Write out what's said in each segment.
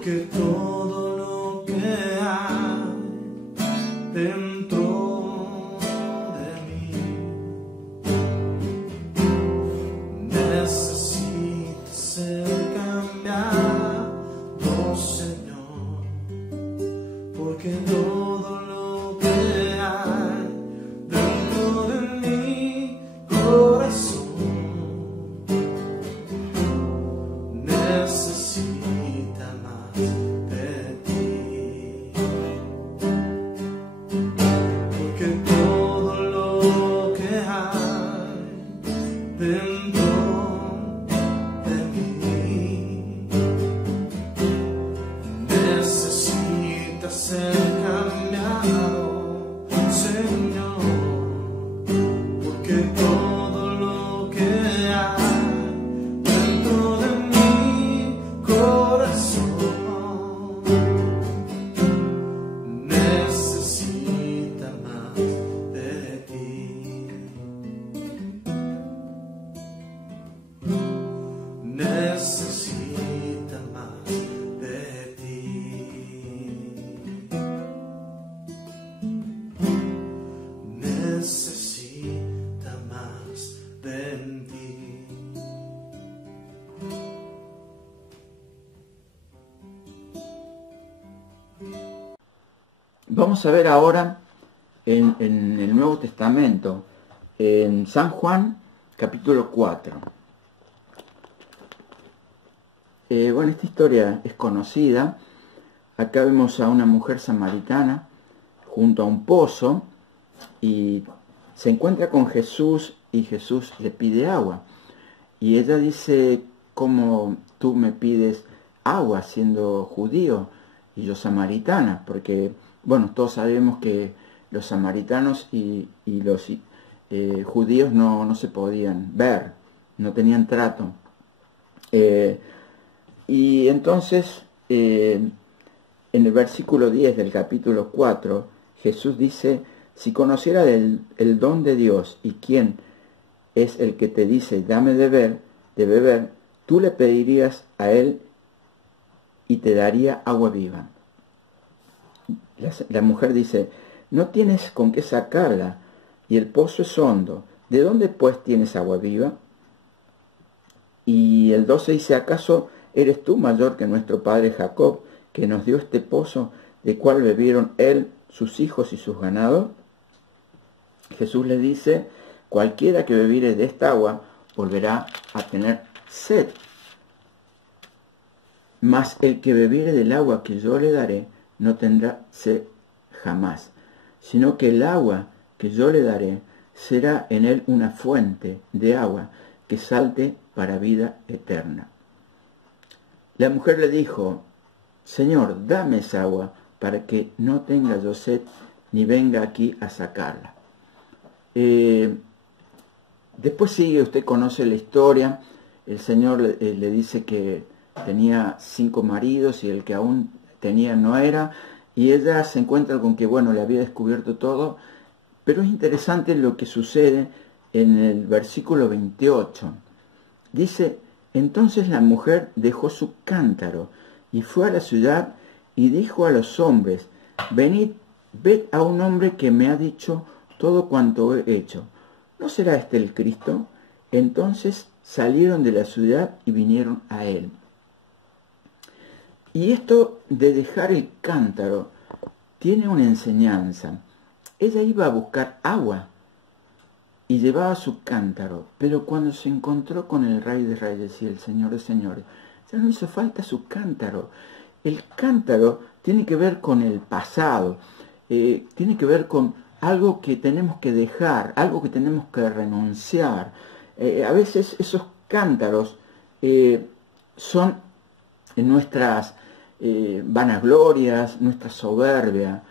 porque todo lo que hay dentro de mí necesita ser cambiado, Señor, porque todo lo que hay dentro de mi corazón necesita más de ti, porque todo lo que hay dentro de mí necesita ser cambiado, Señor, porque todo lo que hay dentro de mi corazón necesita más de ti, necesita más de ti, necesita más de ti. Vamos a ver ahora en el Nuevo Testamento, en San Juan, capítulo 4. Bueno, esta historia es conocida. Acá vemos a una mujer samaritana junto a un pozo y se encuentra con Jesús y Jesús le pide agua. Y ella dice, ¿cómo tú me pides agua siendo judío y yo samaritana? Porque, bueno, todos sabemos que los samaritanos y los judíos no se podían ver, no tenían trato. Y entonces, en el versículo 10 del capítulo 4, Jesús dice, si conociera el don de Dios y quién es el que te dice, dame de beber, tú le pedirías a él y te daría agua viva. La mujer dice, no tienes con qué sacarla y el pozo es hondo. ¿De dónde pues tienes agua viva? Y el 12 dice, ¿acaso eres tú mayor que nuestro padre Jacob, que nos dio este pozo, de cual bebieron él, sus hijos y sus ganados? Jesús le dice, cualquiera que bebiere de esta agua volverá a tener sed. Mas el que bebiere del agua que yo le daré no tendrá sed jamás, sino que el agua que yo le daré será en él una fuente de agua que salte para vida eterna. La mujer le dijo, Señor, dame esa agua para que no tenga yo sed ni venga aquí a sacarla. Después sigue, usted conoce la historia, el Señor le dice que tenía 5 maridos y el que aún tenía no era, y ella se encuentra con que, bueno, le había descubierto todo, pero es interesante lo que sucede en el versículo 28. Dice, entonces la mujer dejó su cántaro y fue a la ciudad y dijo a los hombres, venid, ved a un hombre que me ha dicho todo cuanto he hecho. ¿No será este el Cristo? Entonces salieron de la ciudad y vinieron a él. Y esto de dejar el cántaro tiene una enseñanza. Ella iba a buscar agua y llevaba su cántaro, pero cuando se encontró con el Rey de Reyes y el Señor de Señores, ya no hizo falta su cántaro. El cántaro tiene que ver con el pasado, tiene que ver con algo que tenemos que dejar, algo que tenemos que renunciar. A veces esos cántaros son nuestras vanaglorias, nuestra soberbia,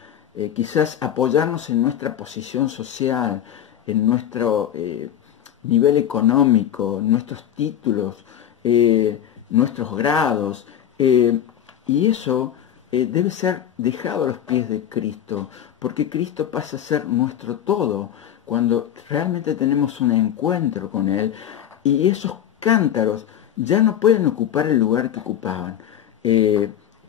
quizás apoyarnos en nuestra posición social, en nuestro nivel económico, nuestros títulos, nuestros grados, y eso debe ser dejado a los pies de Cristo, porque Cristo pasa a ser nuestro todo cuando realmente tenemos un encuentro con Él, y esos cántaros ya no pueden ocupar el lugar que ocupaban.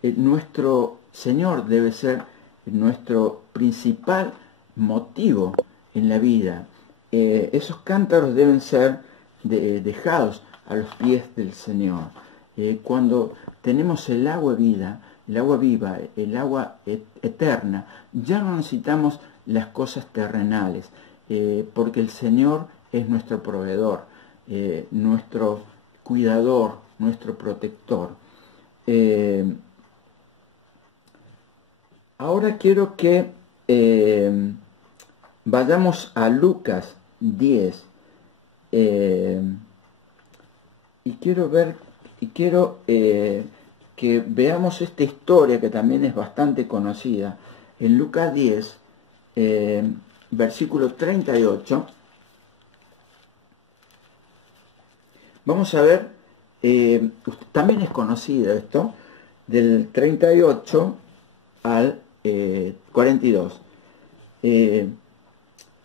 nuestro Señor debe ser nuestro principal motivo en la vida. Esos cántaros deben ser dejados a los pies del Señor. Cuando tenemos el agua viva, el agua eterna, ya no necesitamos las cosas terrenales, porque el Señor es nuestro proveedor, nuestro cuidador, nuestro protector. Ahora quiero que vayamos a Lucas 10 y quiero que veamos esta historia que también es bastante conocida. En Lucas 10, versículo 38, vamos a ver, también es conocido esto, del 38 al 42.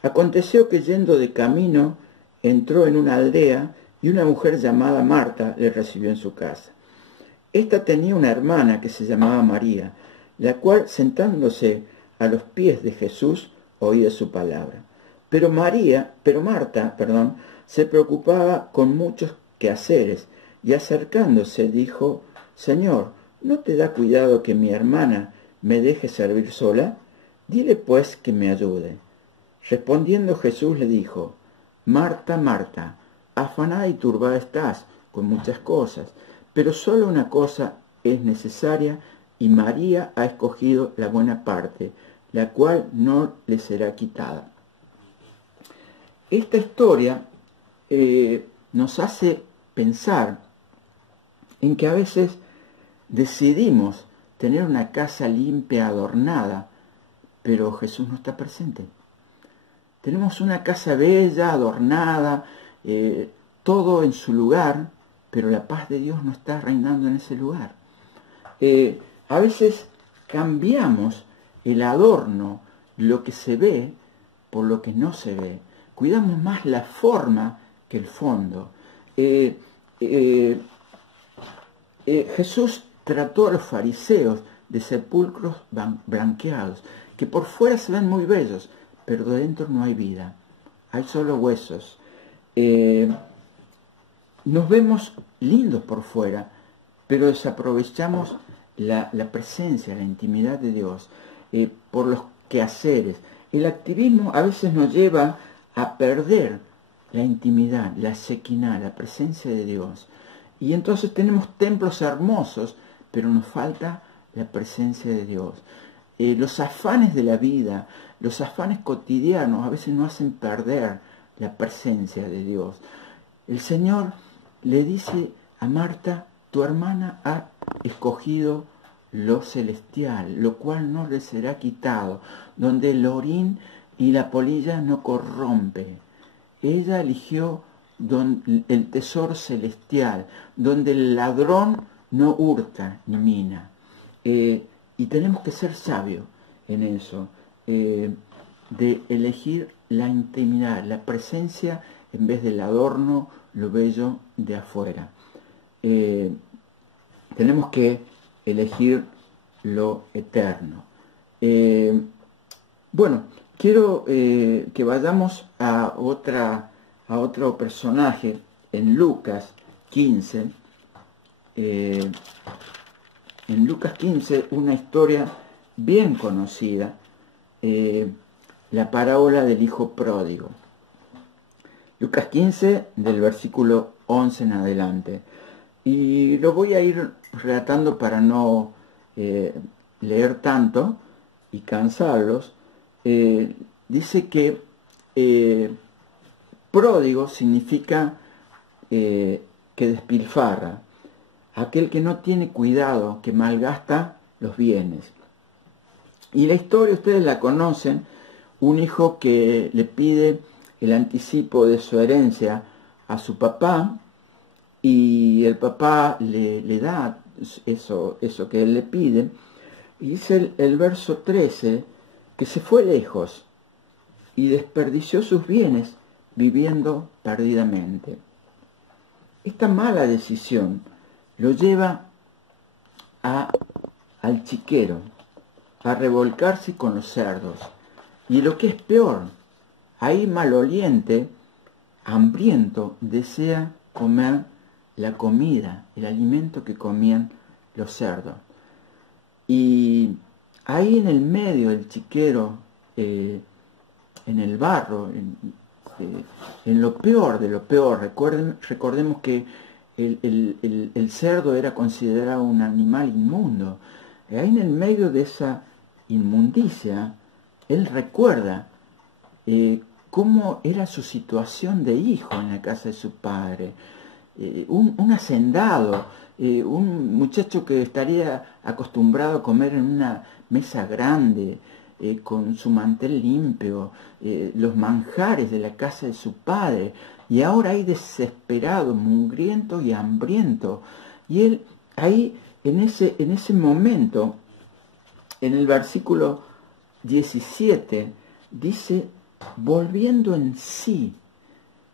Aconteció que yendo de camino entró en una aldea y una mujer llamada Marta le recibió en su casa. Esta tenía una hermana que se llamaba María, la cual sentándose a los pies de Jesús oía su palabra. Pero Marta, se preocupaba con muchos quehaceres y acercándose dijo: Señor, ¿no te da cuidado que mi hermana me deje servir sola? Dile pues que me ayude. Respondiendo Jesús le dijo: Marta, Marta, afanada y turbada estás con muchas cosas, pero solo una cosa es necesaria, y María ha escogido la buena parte, la cual no le será quitada. Esta historia nos hace pensar en que a veces decidimos tener una casa limpia, adornada, pero Jesús no está presente. Tenemos una casa bella, adornada, todo en su lugar, pero la paz de Dios no está reinando en ese lugar. A veces cambiamos el adorno, lo que se ve, por lo que no se ve. Cuidamos más la forma que el fondo. Jesús trató a los fariseos de sepulcros blanqueados, que por fuera se ven muy bellos, pero de dentro no hay vida, hay solo huesos. Nos vemos lindos por fuera, pero desaprovechamos la presencia, la intimidad de Dios, por los quehaceres. El activismo a veces nos lleva a perder la intimidad, la shekinah, la presencia de Dios. Y entonces tenemos templos hermosos, pero nos falta la presencia de Dios. Los afanes de la vida, los afanes cotidianos a veces nos hacen perder la presencia de Dios. El Señor le dice a Marta: tu hermana ha escogido lo celestial, lo cual no le será quitado, donde el orín y la polilla no corrompe. Ella eligió el tesoro celestial, donde el ladrón no hurta ni mina. Y tenemos que ser sabios en eso, de elegir la intimidad, la presencia, en vez del adorno, lo bello de afuera. Tenemos que elegir lo eterno. Bueno, quiero que vayamos a otro personaje en Lucas 15. En Lucas 15, una historia bien conocida, la parábola del hijo pródigo. Lucas 15, del versículo 11 en adelante. Y lo voy a ir relatando para no leer tanto y cansarlos. Dice que pródigo significa que despilfarra, aquel que no tiene cuidado, que malgasta los bienes. Y la historia ustedes la conocen: un hijo que le pide el anticipo de su herencia a su papá, y el papá le da eso que él le pide. Y dice el verso 13, que se fue lejos y desperdició sus bienes viviendo perdidamente. Esta mala decisión lo lleva a al chiquero a revolcarse con los cerdos. Y lo que es peor, ahí maloliente, hambriento, desea comer la comida, el alimento que comían los cerdos. Y ahí en el medio del chiquero, en el barro, en lo peor de lo peor, recordemos que el cerdo era considerado un animal inmundo. Y ahí en el medio de esa inmundicia, él recuerda cómo era su situación de hijo en la casa de su padre. Un hacendado, un muchacho que estaría acostumbrado a comer en una mesa grande, con su mantel limpio, los manjares de la casa de su padre, y ahora ahí desesperado, mugriento y hambriento. Y él ahí, en ese momento, en el versículo 17, dice, volviendo en sí,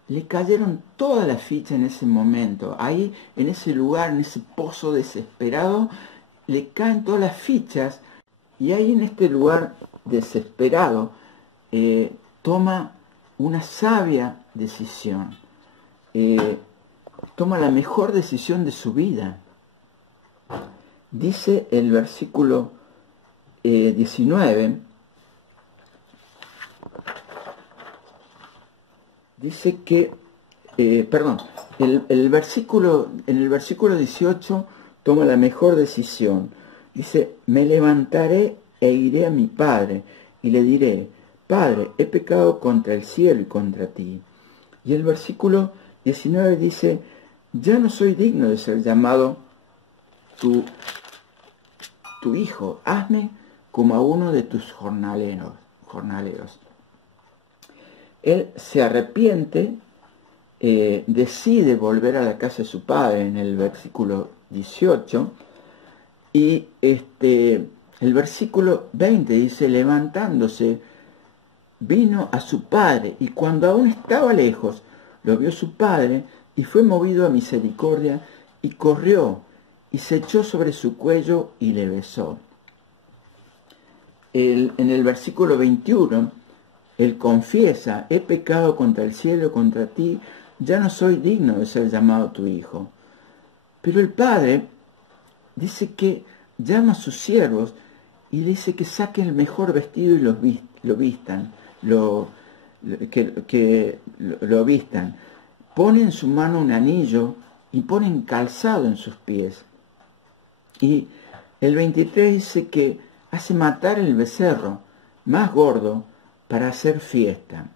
le cayeron todas las fichas en ese momento. Ahí, en ese lugar, en ese pozo desesperado, le caen todas las fichas, y ahí en este lugar desesperado, toma una sabia decisión, toma la mejor decisión de su vida. Dice el versículo 19, dice que, en el versículo 18 toma la mejor decisión. Dice, me levantaré e iré a mi padre y le diré, Padre, he pecado contra el cielo y contra ti. Y el versículo 19 dice, ya no soy digno de ser llamado tu hijo, hazme como a uno de tus jornaleros. Él se arrepiente, decide volver a la casa de su padre en el versículo 18, y el versículo 20 dice, levantándose, vino a su padre, y cuando aún estaba lejos, lo vio su padre, y fue movido a misericordia, y corrió, y se echó sobre su cuello, y le besó. En el versículo 21, él confiesa, he pecado contra el cielo y contra ti, ya no soy digno de ser llamado tu hijo. Pero el padre dice que llama a sus siervos y le dice que saquen el mejor vestido y lo vistan, lo vistan. Pone en su mano un anillo y ponen calzado en sus pies. Y el 23 dice que hace matar el becerro más gordo para hacer fiesta.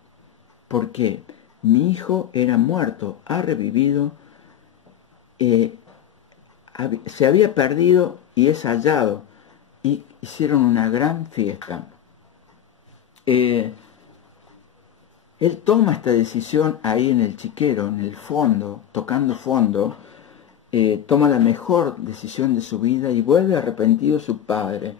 Porque mi hijo era muerto, ha revivido, se había perdido y es hallado. Y hicieron una gran fiesta. Él toma esta decisión ahí en el chiquero, en el fondo, tocando fondo, toma la mejor decisión de su vida y vuelve arrepentido a su padre.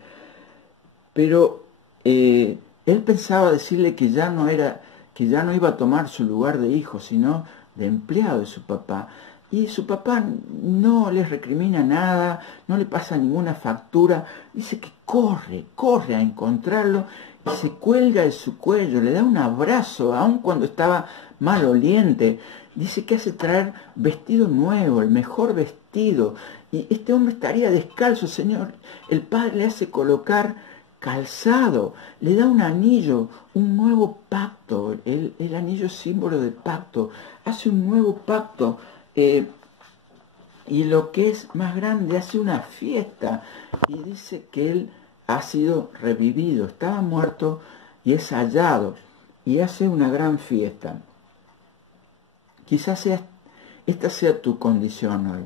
Pero él pensaba decirle que ya no iba a tomar su lugar de hijo, sino de empleado de su papá. Y su papá no les recrimina nada, no le pasa ninguna factura, dice que corre a encontrarlo y se cuelga de su cuello, le da un abrazo, aun cuando estaba maloliente. Dice que hace traer vestido nuevo, el mejor vestido, y este hombre estaría descalzo, Señor. El padre le hace colocar calzado, le da un anillo, un nuevo pacto, el anillo símbolo del pacto, hace un nuevo pacto. Y lo que es más grande, hace una fiesta y dice que él ha sido revivido, estaba muerto y es hallado, y hace una gran fiesta. Quizás esta sea tu condición hoy.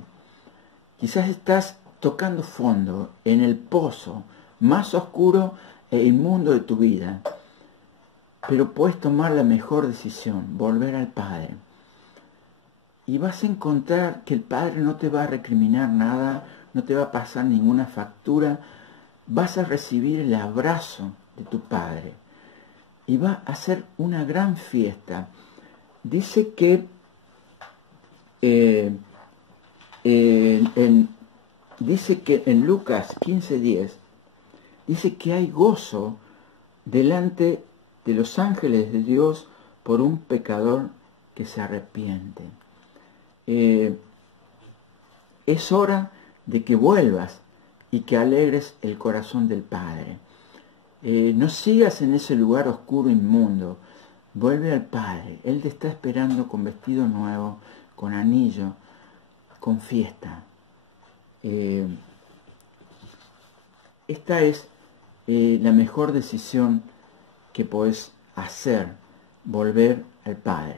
Quizás estás tocando fondo en el pozo más oscuro e inmundo de tu vida, pero puedes tomar la mejor decisión, volver al Padre. Y vas a encontrar que el Padre no te va a recriminar nada, no te va a pasar ninguna factura. Vas a recibir el abrazo de tu Padre. Y va a ser una gran fiesta. Dice que dice que en Lucas 15:10 dice que hay gozo delante de los ángeles de Dios por un pecador que se arrepiente. Es hora de que vuelvas y que alegres el corazón del Padre. No sigas en ese lugar oscuro, inmundo. Vuelve al Padre. Él te está esperando con vestido nuevo, con anillo, con fiesta. Esta es la mejor decisión que podés hacer, volver al Padre.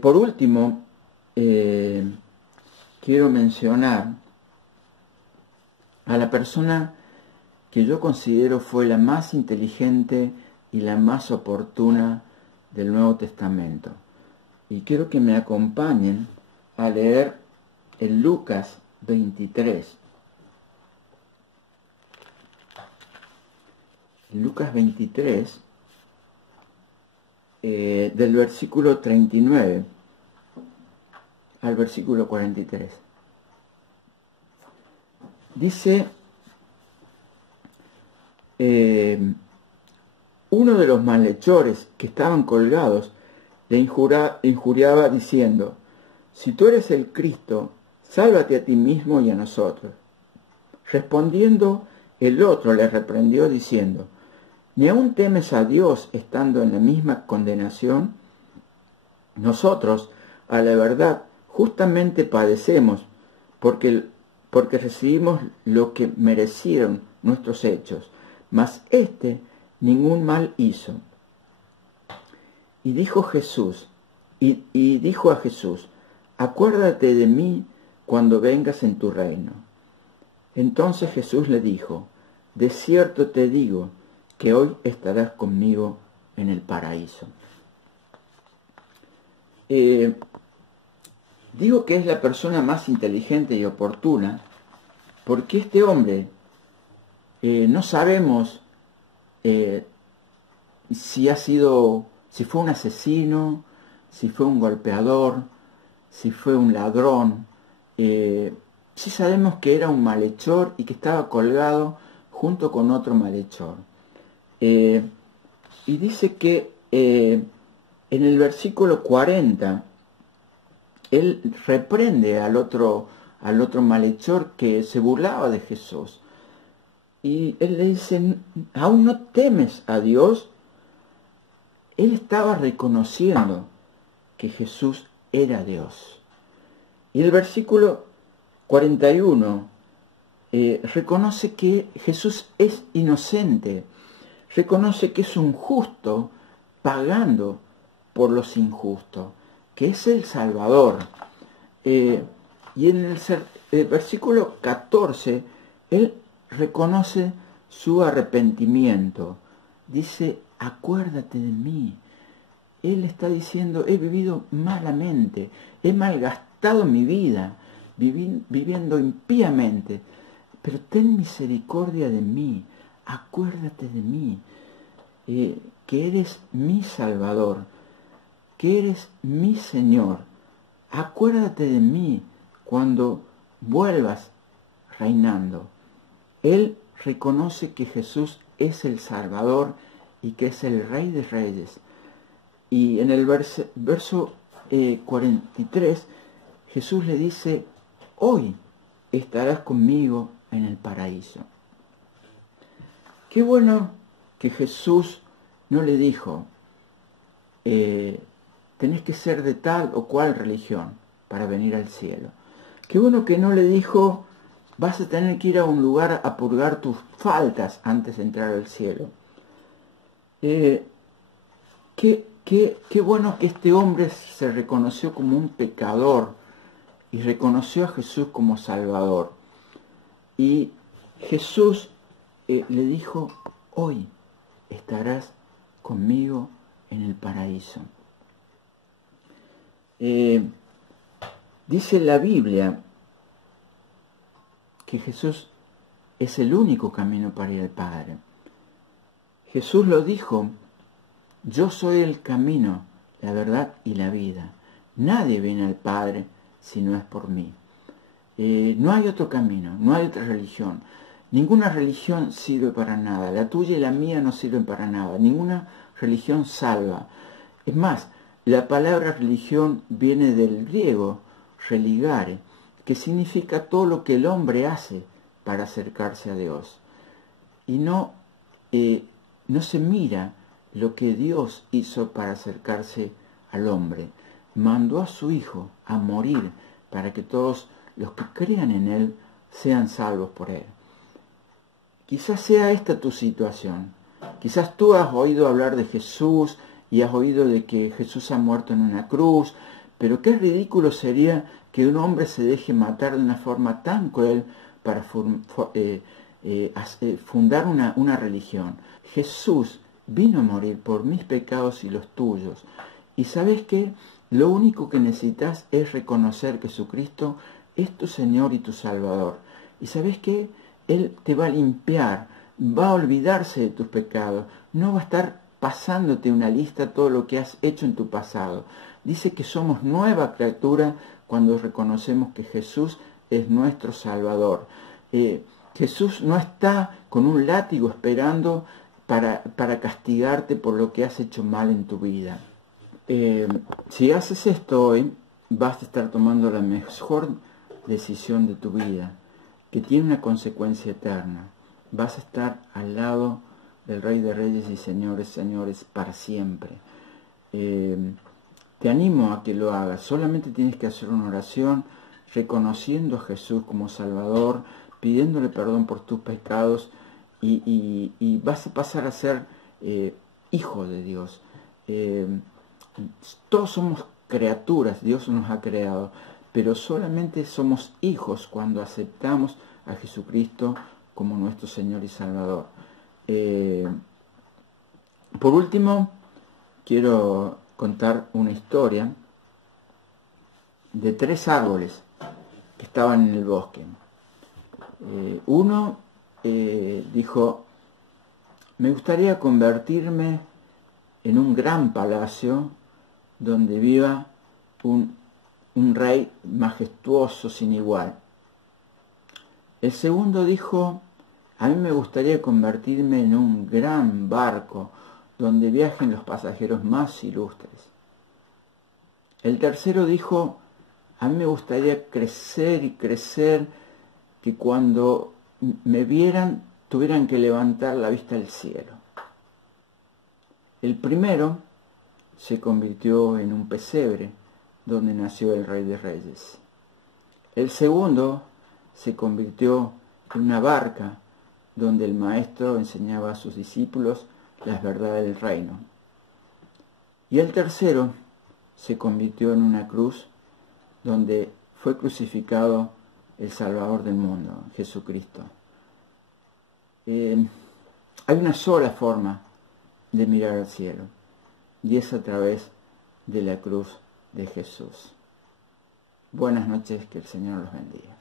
Por último, quiero mencionar a la persona que yo considero fue la más inteligente y la más oportuna del Nuevo Testamento. Y quiero que me acompañen a leer en Lucas 23. En Lucas 23, del versículo 39 al versículo 43. Dice, uno de los malhechores que estaban colgados le injuriaba diciendo, si tú eres el Cristo, sálvate a ti mismo y a nosotros. Respondiendo, el otro le reprendió diciendo, ¿ni aún temes a Dios estando en la misma condenación? Nosotros, a la verdad, justamente padecemos porque recibimos lo que merecieron nuestros hechos, mas éste ningún mal hizo. Y dijo a Jesús, acuérdate de mí cuando vengas en tu reino. Entonces Jesús le dijo, de cierto te digo que hoy estarás conmigo en el paraíso. Digo que es la persona más inteligente y oportuna porque este hombre no sabemos si fue un asesino, si fue un golpeador, si fue un ladrón. Sí sabemos que era un malhechor y que estaba colgado junto con otro malhechor. Y dice que en el versículo 40, él reprende al otro malhechor que se burlaba de Jesús. Y él le dice, ¿aún no temes a Dios? Él estaba reconociendo que Jesús era Dios. Y el versículo 41 reconoce que Jesús es inocente, reconoce que es un justo pagando por los injustos, que es el Salvador. Y en el versículo 14, él reconoce su arrepentimiento. Dice, acuérdate de mí. Él está diciendo, he vivido malamente, he malgastado mi vida, viviendo impíamente, pero ten misericordia de mí, acuérdate de mí, que eres mi Salvador, que eres mi Señor. Acuérdate de mí cuando vuelvas reinando. Él reconoce que Jesús es el Salvador y que es el Rey de Reyes. Y en el verso 43, Jesús le dice, hoy estarás conmigo en el paraíso. Qué bueno que Jesús no le dijo, tenés que ser de tal o cual religión para venir al cielo. Qué bueno que no le dijo, vas a tener que ir a un lugar a purgar tus faltas antes de entrar al cielo. Qué bueno que este hombre se reconoció como un pecador y reconoció a Jesús como Salvador. Y Jesús le dijo, hoy estarás conmigo en el paraíso. Dice la Biblia que Jesús es el único camino para ir al Padre. Jesús lo dijo, yo soy el camino, la verdad y la vida. Nadie viene al Padre si no es por mí. No hay otro camino, no hay otra religión. Ninguna religión sirve para nada. La tuya y la mía no sirven para nada. Ninguna religión salva. Es más, la palabra religión viene del griego religare, que significa todo lo que el hombre hace para acercarse a Dios. Y no se mira lo que Dios hizo para acercarse al hombre. Mandó a su Hijo a morir para que todos los que crean en Él sean salvos por Él. Quizás sea esta tu situación. Quizás tú has oído hablar de Jesús y has oído de que Jesús ha muerto en una cruz, pero qué ridículo sería que un hombre se deje matar de una forma tan cruel para fundar una religión. Jesús vino a morir por mis pecados y los tuyos. Y ¿sabes qué? Lo único que necesitas es reconocer que Jesucristo es tu Señor y tu Salvador. ¿Y sabes qué? Él te va a limpiar, va a olvidarse de tus pecados, no va a estar pasándote una lista de todo lo que has hecho en tu pasado. Dice que somos nueva criatura cuando reconocemos que Jesús es nuestro Salvador. Jesús no está con un látigo esperando para castigarte por lo que has hecho mal en tu vida. Si haces esto hoy, vas a estar tomando la mejor decisión de tu vida, que tiene una consecuencia eterna. Vas a estar al lado del Rey de Reyes y Señores para siempre. Te animo a que lo hagas. Solamente tienes que hacer una oración reconociendo a Jesús como Salvador, pidiéndole perdón por tus pecados y vas a pasar a ser hijo de Dios. Todos somos criaturas, Dios nos ha creado, pero solamente somos hijos cuando aceptamos a Jesucristo como nuestro Señor y Salvador. Por último, quiero contar una historia de 3 árboles que estaban en el bosque. Uno dijo: me gustaría convertirme en un gran palacio donde viva un rey majestuoso sin igual. El segundo dijo: a mí me gustaría convertirme en un gran barco donde viajen los pasajeros más ilustres. El tercero dijo: a mí me gustaría crecer y crecer, que cuando me vieran tuvieran que levantar la vista al cielo. El primero se convirtió en un pesebre donde nació el Rey de Reyes. El segundo se convirtió en una barca donde el maestro enseñaba a sus discípulos las verdades del reino. Y el tercero se convirtió en una cruz donde fue crucificado el Salvador del mundo, Jesucristo. Hay una sola forma de mirar al cielo, y es a través de la cruz de Jesús. Buenas noches, que el Señor los bendiga.